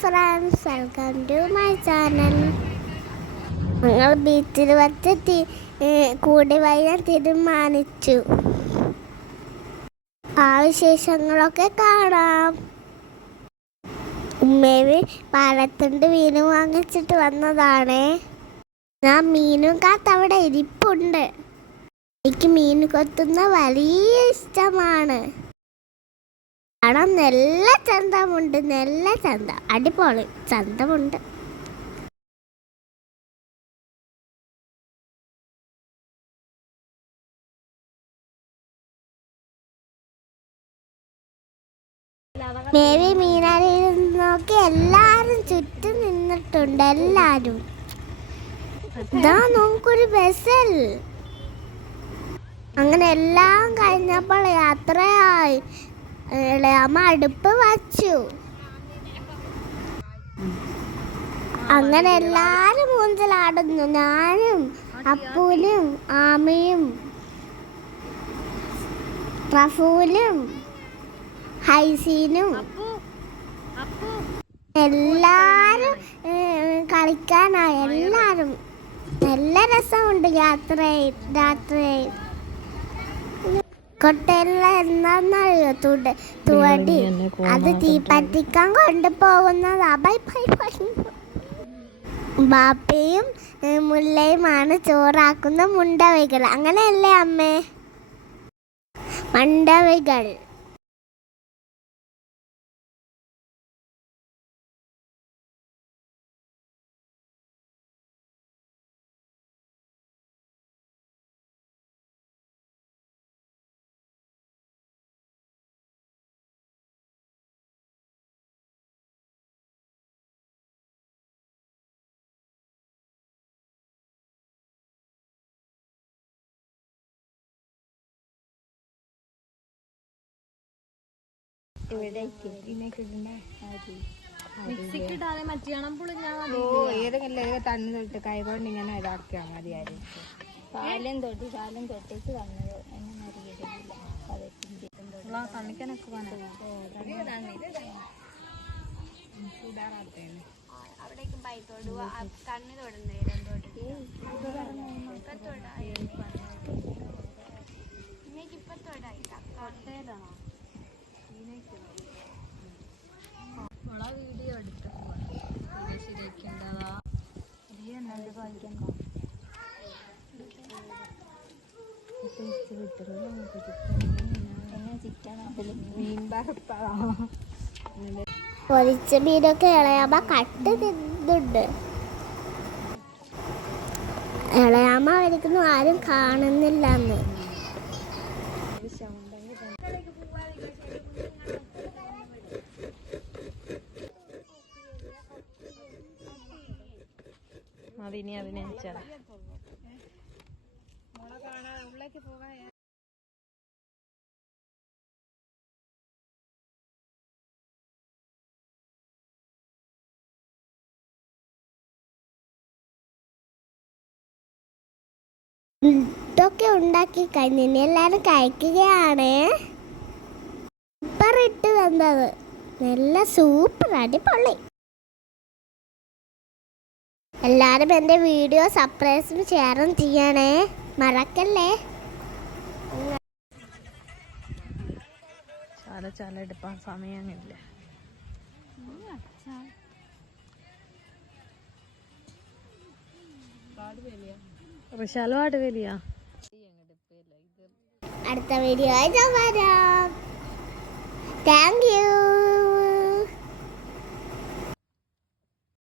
Friends, welcome to my channel. ഞങ്ങൾ ബീച്ചിൽ വച്ച് കൂടി വൈകാൻ തീരുമാനിച്ചു. ആ വിശേഷങ്ങളൊക്കെ കാണാം. ഉമ്മേവി പാലത്തുണ്ട് മീൻ വാങ്ങിച്ചിട്ട് വന്നതാണ്. ഞാൻ മീനും കാത്തവിടെ ഇരിപ്പുണ്ട്. എനിക്ക് മീൻ കൊത്തുന്ന വലിയ ഇഷ്ടമാണ്. കാണാൻ നല്ല ചന്തമുണ്ട്, നല്ല ചന്ത, അടിപൊളി ചന്തമുണ്ട്. മേവി മീനാരിൽ നോക്കി എല്ലാരും ചുറ്റും നിന്നിട്ടുണ്ട്. എല്ലാരും ഇതാ നമുക്കൊരു ബസ്സിൽ. അങ്ങനെ എല്ലാം കഴിഞ്ഞപ്പോൾ യാത്രയായി. അമ്മ അടുപ്പ് വച്ചു. അങ്ങനെ എല്ലാരും മൂഞ്ചലാടുന്നു. ഞാനും അപ്പൂനും ആമയും റഫൂലും ഹൈസീനും എല്ലാരും കളിക്കാനായി. എല്ലാരും നല്ല രസമുണ്ട് രാത്രി. കൊട്ടയെല്ലാം എന്താന്നറിയോ? തുവടി. അത് തീപ്പറ്റിക്കാൻ കൊണ്ടുപോകുന്നതാ. Bye bye bye. ബാപ്പയും മുല്ലയുമാണ് ചോറാക്കുന്ന മുണ്ടവൈകൾ. അങ്ങനെയല്ലേ അമ്മേ? മണ്ടവൈകൾ. തണ്ണി തൊട്ട് കൈകൊണ്ട് ഇങ്ങനെ ഇതാക്കിയാ മതിയായിരുന്നു. പാലും തൊട്ടിട്ട് വന്നത് തണിക്കാനൊക്കെ അവിടേക്ക് പൈത്തോട് കണ്ണി തൊടുന്നേ വീഡിയോ എടുത്ത് ശരിയാക്കേണ്ടതാ. പൊരിച്ച മീനൊക്കെ ഇളയാമ്മ കട്ട് തിന്നുണ്ട്. ഇളയാമ്മ വരയ്ക്കുന്നു, ആരും കാണുന്നില്ലെന്ന്. അതിനി അഭിനയിച്ചാൽ ഇതൊക്കെ ഉണ്ടാക്കി കഴിഞ്ഞിനി എല്ലാരും കഴിക്കുകയാണ്. സൂപ്പർ ഇട്ട് വന്നത്, നല്ല സൂപ്പർ, അടിപൊളി. എല്ലാരും എൻ്റെ വീഡിയോ സബ്സ്ക്രൈബും ഷെയറും ചെയ്യണേ, മറക്കല്ലേ. ചാല എടുപ്പാൻ സമയമില്ല. ഋഷാലുമായിട്ട് വലിയ അടുത്ത വീഡിയോ ആയിട്ട് വരാം. Thank you.